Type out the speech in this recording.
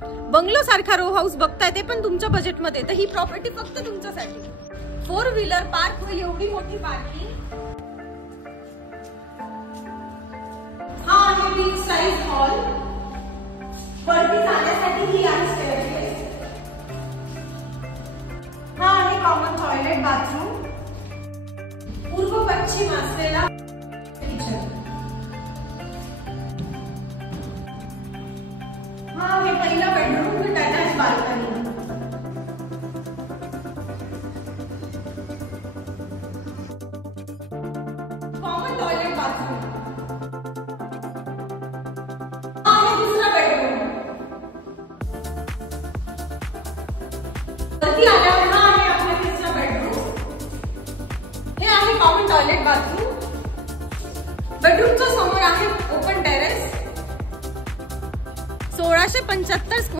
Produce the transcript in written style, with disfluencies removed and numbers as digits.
बंगलो सारखा row house बघताय ते पण तुमच्या बजेट मध्ये, तर ही प्रॉपर्टी फक्त तुमच्यासाठी. 4 व्हीलर पार्क होईल एवढी मोठी पार्किंग. हा आहे बिग साइज हॉल. वरती जाण्यासाठी ही आहे स्टेअरकेस. हा आहे कॉमन टॉयलेट बाथरूम. पूर्व पश्चिम असलेला किचन. हा आहे पहिला bedroom with attach balcony. Common toilet bathroom. हा आहे दुसरा बेडरूम. वरती आल्यावर हा आहे आपला तिसरा बेडरूम. हे आहे कॉमन टॉयलेट बाथरूम. बेडरूमच्या समोर आहे ओपन टेरेस. 1675